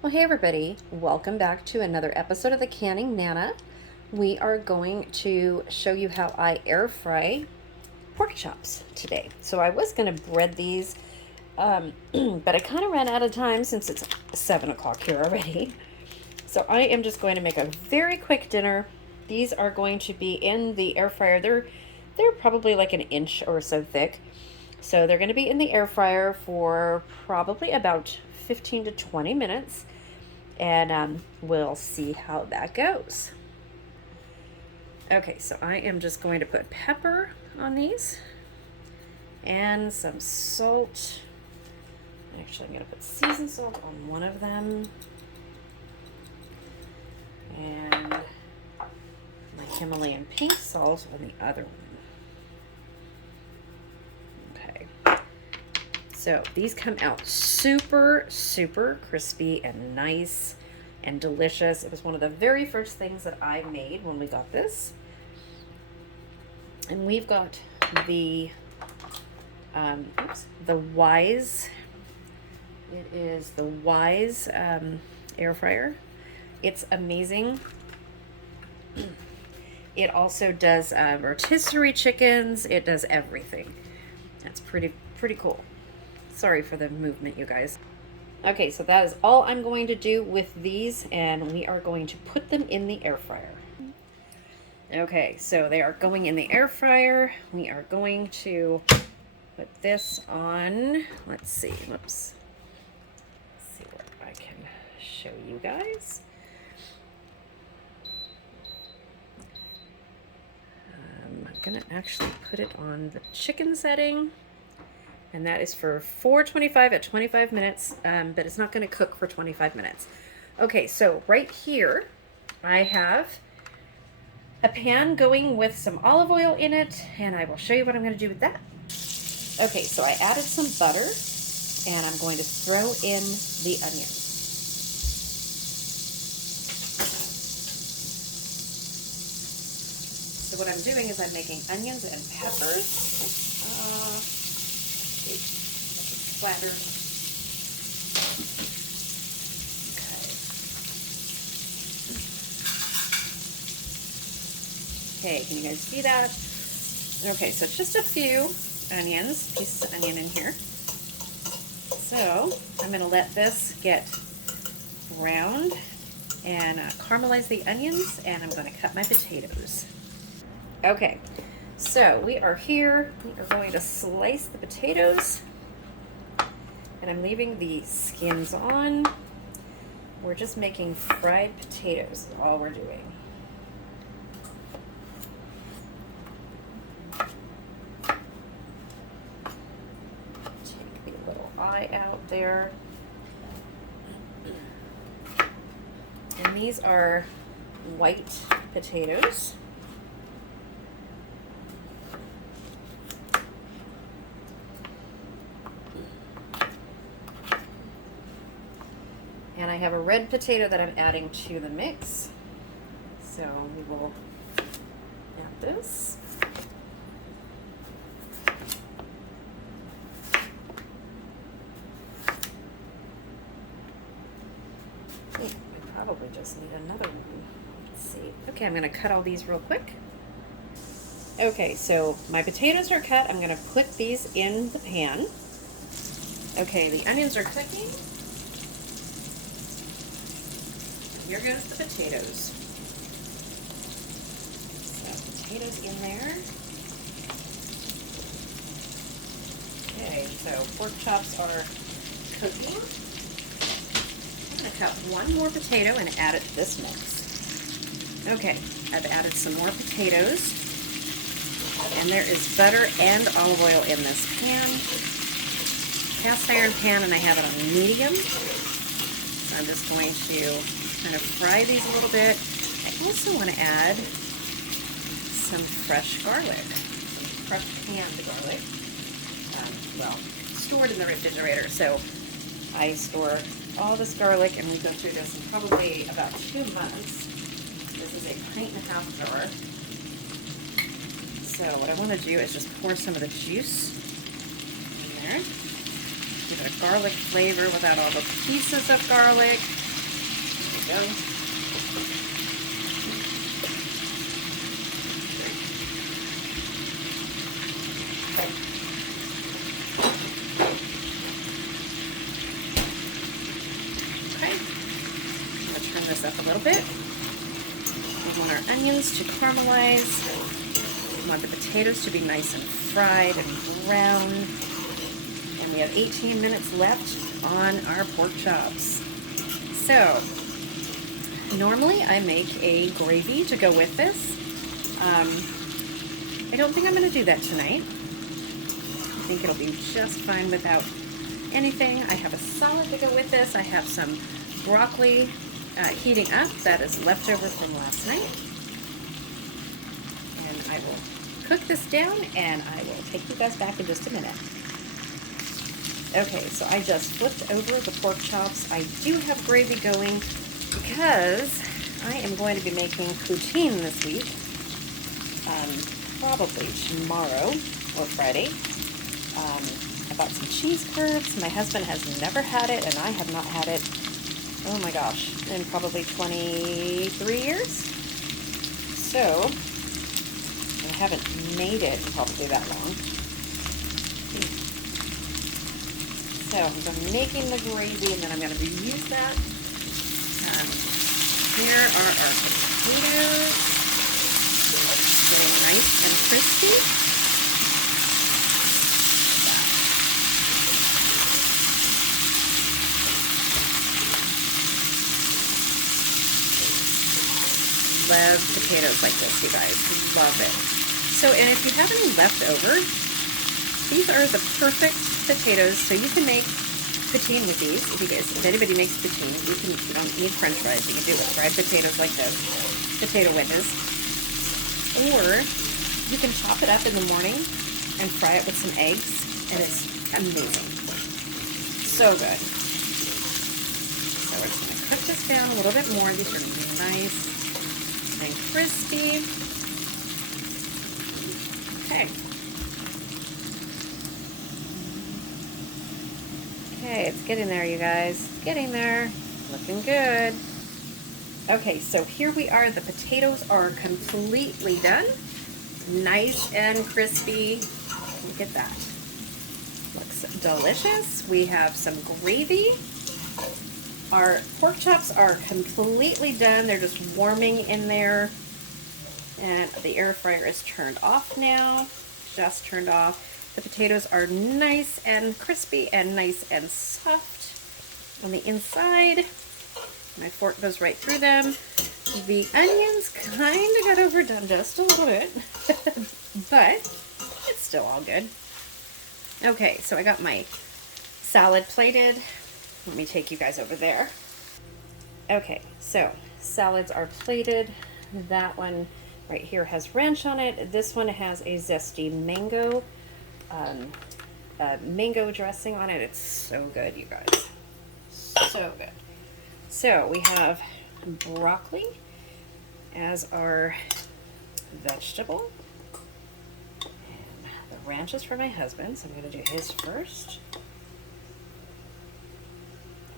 Well, hey everybody, welcome back to another episode of the Canning Nana. We are going to show you how I air fry pork chops today. So I was going to bread these, but I kind of ran out of time since it's 7 o'clock here already. So I am just going to make a very quick dinner. These are going to be in the air fryer. They're probably like an inch or so thick. So they're going to be in the air fryer for probably about 15 to 20 minutes. And we'll see how that goes. Okay, so I am just going to put pepper on these and some salt. Actually, I'm going to put seasoned salt on one of them. And my Himalayan pink salt on the other one. Okay. So these come out super, super crispy and nice and delicious. It was one of the very first things that I made when we got this. And we've got the Wise. It is the Wise air fryer. It's amazing. It also does rotisserie chickens. It does everything. That's pretty cool. Sorry for the movement, you guys. Okay, so that is all I'm going to do with these, and we are going to put them in the air fryer. Okay, so they are going in the air fryer. We are going to put this on. Let's see, whoops. Let's see where I can show you guys. I'm gonna actually put it on the chicken setting. And that is for 425 at 25 minutes, but it's not going to cook for 25 minutes. Okay, so right here, I have a pan going with some olive oil in it, and I will show you what I'm going to do with that. Okay, so I added some butter, and I'm going to throw in the onions. So what I'm doing is I'm making onions and peppers. Flattered. Okay, can you guys see that? Okay, so just a few onions, pieces of onion in here. So I'm going to let this get browned and caramelize the onions, and I'm going to cut my potatoes. Okay, so we are here. We are going to slice the potatoes. And I'm leaving the skins on. We're just making fried potatoes is all we're doing. Take the little eye out there. And these are white potatoes. And I have a red potato that I'm adding to the mix. So we will add this. Oh, I probably just need another one. Let's see. Okay, I'm going to cut all these real quick. Okay, so my potatoes are cut. I'm going to put these in the pan. Okay, the onions are cooking. Here goes the potatoes. So potatoes in there. Okay, so pork chops are cooking. I'm going to cut one more potato and add it to this mix. Okay, I've added some more potatoes. And there is butter and olive oil in this pan. Cast iron pan, and I have it on medium. So I'm just going to kind of fry these a little bit. I also want to add some fresh garlic, some fresh canned garlic. Well, stored in the refrigerator. So I store all this garlic, and we go through this in probably about 2 months. This is a 1.5 jar. So what I want to do is just pour some of the juice in there. Give it a garlic flavor without all the pieces of garlic. go. Okay, I'll turn this up a little bit. We want our onions to caramelize. We want the potatoes to be nice and fried and brown. And we have 18 minutes left on our pork chops. So, normally I make a gravy to go with this. I don't think I'm going to do that tonight. I think it'll be just fine without anything. I have a salad to go with this. I have some broccoli heating up that is leftover from last night. And I will cook this down and I will take you guys back in just a minute. Okay, so I just flipped over the pork chops. I do have gravy going because I am going to be making poutine this week. Probably tomorrow or Friday. I bought some cheese curds. My husband has never had it, and I have not had it, oh my gosh, in probably 23 years. So, I haven't made it in probably that long. So, I'm making the gravy, and then I'm going to reuse that. Here are our potatoes. Getting nice and crispy. Love potatoes like this, you guys. Love it. So, and if you have any left over, these are the perfect potatoes. So you can make poutine with these. If anybody makes poutine, you don't need French fries. You can do it with fried potatoes like this, potato wedges. Or you can chop it up in the morning and fry it with some eggs, and it's amazing. So good. So we're just going to cook this down a little bit more. These are going to be nice and crispy. Okay. Okay, it's getting there, you guys. It's getting there. Looking good. Okay, so here we are. The potatoes are completely done. Nice and crispy. Look at that. Looks delicious. We have some gravy. Our pork chops are completely done. They're just warming in there. And the air fryer is turned off now. Just turned off. The potatoes are nice and crispy and nice and soft on the inside. My fork goes right through them. The onions kind of got overdone just a little bit, but it's still all good. Okay, so I got my salad plated. Let me take you guys over there. Okay, so salads are plated. That one right here has ranch on it. This one has a zesty mango, mango dressing on it. It's so good, you guys. So good. So we have broccoli as our vegetable. And the ranch is for my husband, so I'm going to do his first. There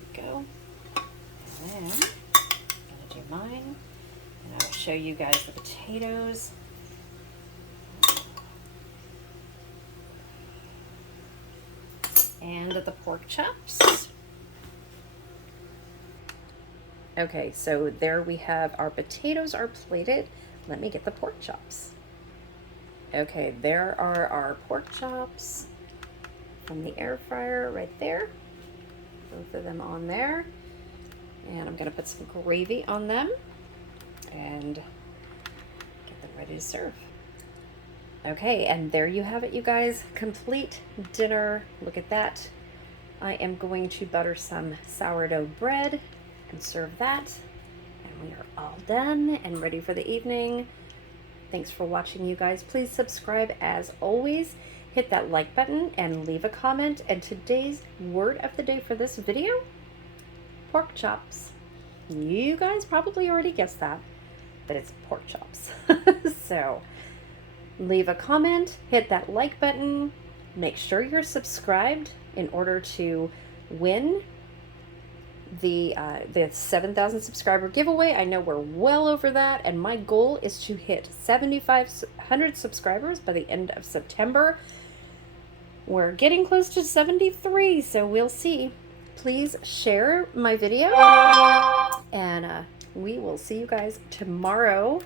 we go. And then I'm going to do mine. And I'll show you guys the potatoes. And the pork chops. Okay, so there we have our potatoes are plated. Let me get the pork chops. Okay, there are our pork chops from the air fryer right there. Both of them on there. And I'm going to put some gravy on them and get them ready to serve. Okay, and there you have it, you guys. Complete dinner. Look at that. I am going to butter some sourdough bread and serve that. And we are all done and ready for the evening. Thanks for watching, you guys. Please subscribe as always. Hit that like button and leave a comment. And today's word of the day for this video, pork chops. You guys probably already guessed that, but it's pork chops. So leave a comment, hit that like button, make sure you're subscribed in order to win the 7,000 subscriber giveaway. I know we're well over that, and my goal is to hit 7,500 subscribers by the end of September. We're getting close to 73, so we'll see. Please share my video, and we will see you guys tomorrow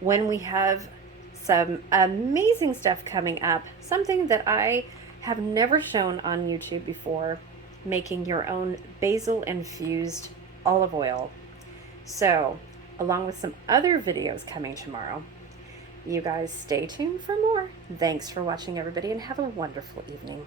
when we have some amazing stuff coming up. Something that I have never shown on YouTube before, making your own basil infused olive oil. So, along with some other videos coming tomorrow. You guys stay tuned for more. Thanks for watching, everybody, and have a wonderful evening.